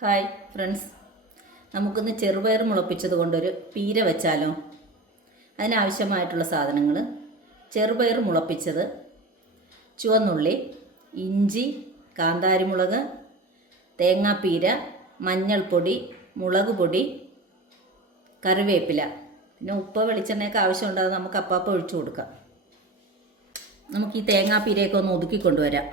Hi friends, നമുക്കൊന്ന് ചെറുപയർ മുളപ്പിച്ചത് കൊണ്ടൊരു പീര വെച്ചാലോ? അതിനാവശ്യമായിട്ടുള്ള സാധനങ്ങൾ: ചെറുപയർ മുളപ്പിച്ചത്, ചുവന്നുള്ളി, ഇഞ്ചി, കാന്താരിമുളക്, തേങ്ങാപ്പീര, മഞ്ഞൾപ്പൊടി, മുളക് പൊടി, കറിവേപ്പില, പിന്നെ ഉപ്പ് വെളിച്ചെണ്ണയൊക്കെ ആവശ്യമുണ്ട്. അത് നമുക്ക് അപ്പാപ്പം ഒഴിച്ചു കൊടുക്കാം. നമുക്ക് ഈ തേങ്ങാപ്പീരയൊക്കെ ഒന്ന് ഒതുക്കി കൊണ്ടുവരാം.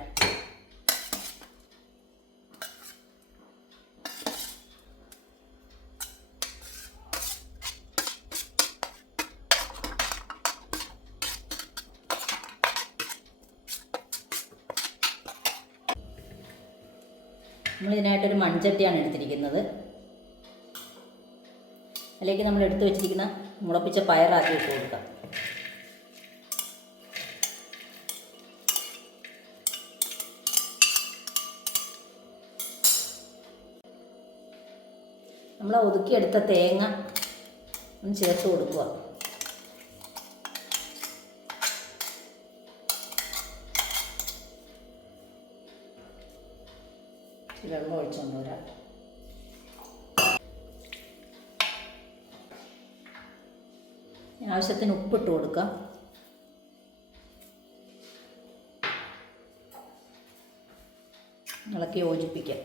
നമ്മളിതിനായിട്ടൊരു മൺചട്ടിയാണ് എടുത്തിരിക്കുന്നത്. അതിലേക്ക് നമ്മൾ എടുത്തു വെച്ചിരിക്കുന്ന മുളപ്പിച്ച പയറാക്കി ഇട്ട് കൊടുക്കാം. നമ്മൾ ഒതുക്കിയെടുത്ത തേങ്ങ ഒന്ന് ചേർത്ത് കൊടുക്കുക. വെള്ളം ഒഴിച്ചുകൊണ്ട് വരാം. ആവശ്യത്തിന് ഉപ്പിട്ട് കൊടുക്കാം. ഇളക്കി യോജിപ്പിക്കാം.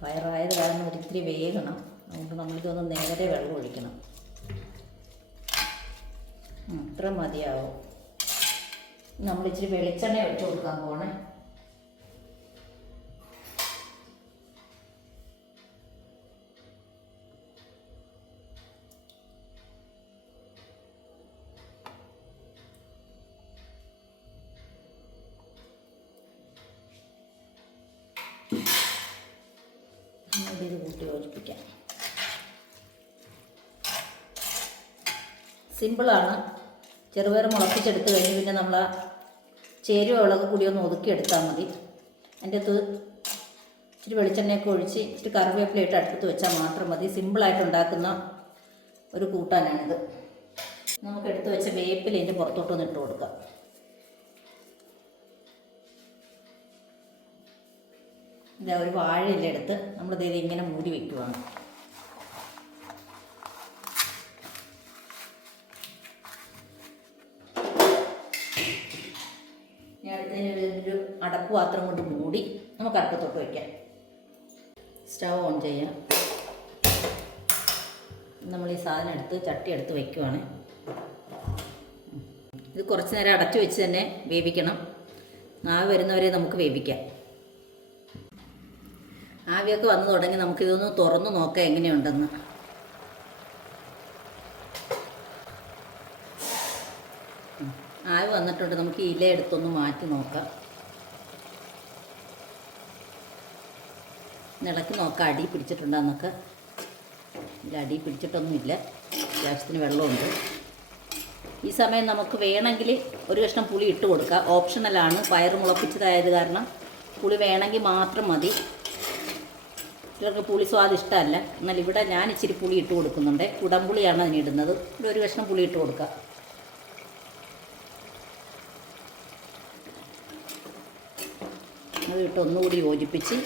പയറായത് കാരണം ഒരിത്തിരി വേകണം. അതുകൊണ്ട് നമ്മളിതൊന്ന് നേരെ വെള്ളം ഒഴിക്കണം. ഇത്ര മതിയാവും. നമ്മളിച്ചിരി വെളിച്ചെണ്ണ ഒഴിച്ചു കൊടുക്കാൻ പോണേ. ഇത് കൂട്ടി യോജിപ്പിക്കാം. സിമ്പിളാണ്. ചെറുപയർ മുളപ്പിച്ചെടുത്ത് കഴിഞ്ഞ് പിന്നെ നമ്മൾ ആ ചേരുവകളൊക്കെ കൂടി ഒന്ന് ഒതുക്കിയെടുത്താൽ മതി. അതിൻ്റെ അകത്ത് ഇച്ചിരി വെളിച്ചെണ്ണയൊക്കെ ഒഴിച്ച് ഇച്ചിരി കറിവേപ്പിലയിട്ട് അടുപ്പത്ത് വെച്ചാൽ മാത്രം മതി. സിമ്പിളായിട്ട് ഉണ്ടാക്കുന്ന ഒരു കൂട്ടാനാണിത്. നമുക്ക് എടുത്ത് വെച്ച വേപ്പില ഇതിൻ്റെ പുറത്തോട്ടൊന്ന് ഇട്ട് കൊടുക്കാം. ഇതാ ഒരു വാഴയില എടുത്ത് നമ്മളിത് ഇങ്ങനെ മൂടി വയ്ക്കുവാണ്. ഇനി അടുത്തതിനൊരു അടപ്പ് പാത്രം കൊണ്ട് മൂടി നമുക്ക് അടുപ്പത്തോട്ട് വയ്ക്കാം. സ്റ്റവ് ഓൺ ചെയ്യാം. നമ്മൾ ഈ സാധനം എടുത്ത് ചട്ടി എടുത്ത് വയ്ക്കുവാണ്. ഇത് കുറച്ച് നേരം അടച്ചു വെച്ച് തന്നെ വേവിക്കണം. നാവ് വരുന്നവരെ നമുക്ക് വേവിക്കാം. ആവിയൊക്കെ വന്നു തുടങ്ങി. നമുക്കിതൊന്ന് തുറന്ന് നോക്കാം എങ്ങനെയുണ്ടെന്ന്. ആവി വന്നിട്ടുണ്ട്. നമുക്ക് ഇല എടുത്തൊന്ന് മാറ്റി നോക്കാം. ഇളക്കി നോക്കാം അടി പിടിച്ചിട്ടുണ്ടെന്നൊക്കെ. ഇതിൽ അടി പിടിച്ചിട്ടൊന്നുമില്ല. അത്യാവശ്യത്തിന് വെള്ളമുണ്ട്. ഈ സമയം നമുക്ക് വേണമെങ്കിൽ ഒരു കഷ്ണം പുളി ഇട്ട് കൊടുക്കാം. ഓപ്ഷണലാണ്. പയർ മുളപ്പിച്ചതായത് കാരണം പുളി വേണമെങ്കിൽ മാത്രം മതി. ചിലർക്ക് പുളി സ്വാദ് ഇഷ്ടമല്ല. എന്നാൽ ഇവിടെ ഞാൻ ഇച്ചിരി പുളി ഇട്ട് കൊടുക്കുന്നുണ്ട്. കുടംപുളിയാണ് അതിനിടുന്നത്. ഇവിടെ ഒരു കഷ്ണം പുളി ഇട്ട് കൊടുക്കുക. അത് ഇട്ട് ഒന്നുകൂടി യോജിപ്പിച്ച്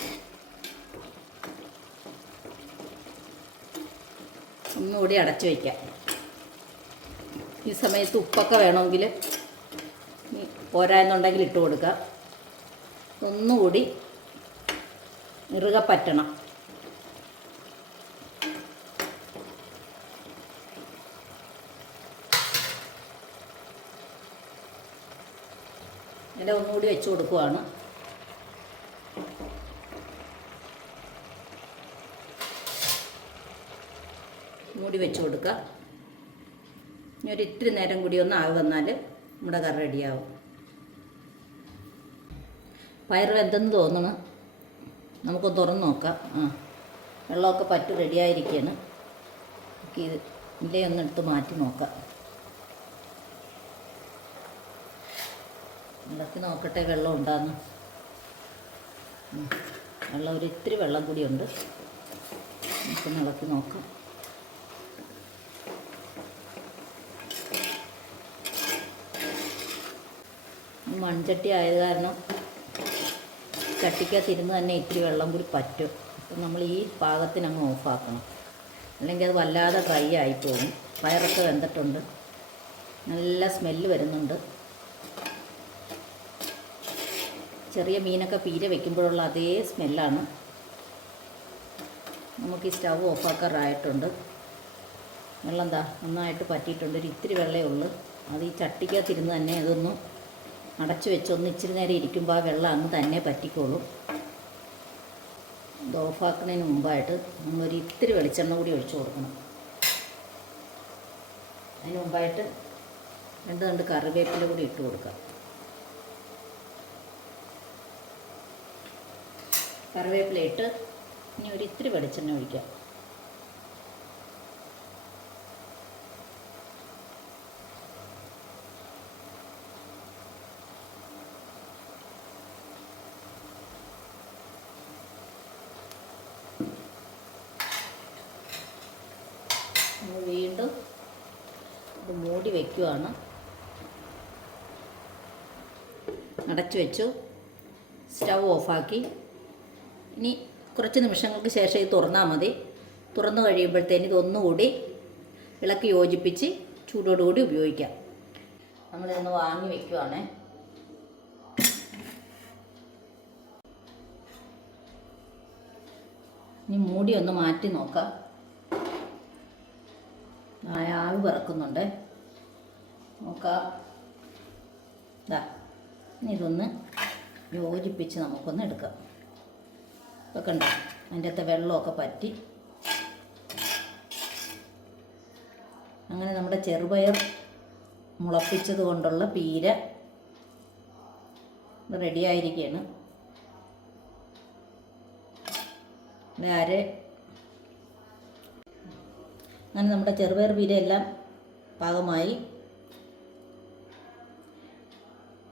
ഒന്നുകൂടി അടച്ചു വയ്ക്കാം. ഈ സമയത്ത് ഉപ്പൊക്കെ വേണമെങ്കിൽ പോരായെന്നുണ്ടെങ്കിൽ ഇട്ട് കൊടുക്കുക. ഒന്നുകൂടി ഇറുക പറ്റണം. ഇല ഒന്നുകൂടി വെച്ച് കൊടുക്കുവാണ്. മൂടി വെച്ച് കൊടുക്കുക. ഇനി ഒരു ഇത്തിരി നേരം കൂടി ഒന്ന് ആവി വന്നാൽ നമ്മുടെ കറി റെഡിയാവും. പയർ വെന്തെന്ന് തോന്നണം. നമുക്കൊന്ന് തുറന്ന് നോക്കാം. വെള്ളമൊക്കെ പറ്റി റെഡിയായിരിക്കുകയാണ്. ഇത് ഇലയൊന്ന് എടുത്ത് മാറ്റി നോക്കാം. ഇളക്കി നോക്കട്ടെ വെള്ളം ഉണ്ടാകുന്നു. വെള്ളം ഇത്തിരി വെള്ളം കൂടിയുണ്ട്. നമുക്കൊന്ന് ഇളക്കി നോക്കാം. മൺചട്ടി ആയത് കാരണം ചട്ടിക്കകത്തിരുന്ന് തന്നെ ഇത്തിരി വെള്ളം കൂടി പറ്റും. അപ്പം നമ്മൾ ഈ പാകത്തിനങ്ങ് ഓഫാക്കണം, അല്ലെങ്കിൽ അത് വല്ലാതെ ഡ്രൈ ആയിപ്പോകും. പയറൊക്കെ വെന്തിട്ടുണ്ട്, നല്ല സ്മെല്ല് വരുന്നുണ്ട്. ചെറിയ മീനൊക്കെ പീര വയ്ക്കുമ്പോഴുള്ള അതേ സ്മെല്ലാണ്. നമുക്ക് ഈ സ്റ്റവ് ഓഫാക്കാറായിട്ടുണ്ട്. വെള്ളം എന്താ നന്നായിട്ട് പറ്റിയിട്ടുണ്ട്. ഇത്തിരി വെള്ളമേ ഉള്ളൂ. അത് ഈ ചട്ടിക്കകത്തിരുന്ന് തന്നെ അതൊന്ന് അടച്ചു വെച്ചൊന്ന് ഇച്ചിരി നേരം ഇരിക്കുമ്പോൾ ആ വെള്ളം അങ്ങ് തന്നെ പറ്റിക്കോളും. ഇത് ഓഫാക്കുന്നതിന് മുമ്പായിട്ട് നമ്മളൊരു ഇത്തിരി വെളിച്ചെണ്ണ കൂടി ഒഴിച്ചു കൊടുക്കണം. അതിന് മുമ്പായിട്ട് രണ്ട് കറിവേപ്പില കൂടി ഇട്ട് കൊടുക്കാം. കറിവേപ്പില ഇട്ട് ഇനി ഒരു ഇത്തിരി വെളിച്ചെണ്ണ ഒഴിക്കാം. വീണ്ടും ഇത് മൂടി വയ്ക്കുകയാണ്. അടച്ചു വെച്ചു, സ്റ്റവ് ഓഫാക്കി. ഇനി കുറച്ച് നിമിഷങ്ങൾക്ക് ശേഷം ഇത് തുറന്നാൽ മതി. തുറന്നു കഴിയുമ്പോഴത്തേന് ഇതൊന്നുകൂടി ഇളക്കി യോജിപ്പിച്ച് ചൂടോടുകൂടി ഉപയോഗിക്കാം. നമ്മളിതൊന്ന് വാങ്ങി വയ്ക്കുവാണ്. ഇനി മൂടി ഒന്ന് മാറ്റി നോക്കാം. ആവി പറക്കുന്നുണ്ട്, നോക്കാം. ഇതൊന്ന് യോജിപ്പിച്ച് നമുക്കൊന്ന് എടുക്കാം. ഇതൊക്കെ ഉണ്ടോ, അതിൻ്റെ അകത്തെ വെള്ളമൊക്കെ പറ്റി. അങ്ങനെ നമ്മുടെ ചെറുപയർ മുളപ്പിച്ചത് കൊണ്ടുള്ള പീര ഇത് റെഡിയായിരിക്കുകയാണ്. അങ്ങനെ നമ്മുടെ ചെറുപയർ പീരയെല്ലാം പാകമായി.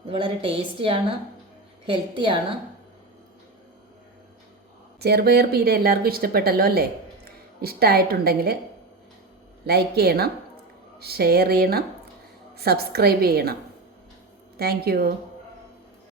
ഇത് വളരെ ടേസ്റ്റിയാണ്, ഹെൽത്തിയാണ്. ചെറുപയർ പീര എല്ലാവർക്കും ഇഷ്ടപ്പെട്ടല്ലോ അല്ലേ? ഇഷ്ടമായിട്ടുണ്ടെങ്കിൽ ലൈക്ക് ചെയ്യണം, ഷെയർ ചെയ്യണം, സബ്സ്ക്രൈബ് ചെയ്യണം. Thank you.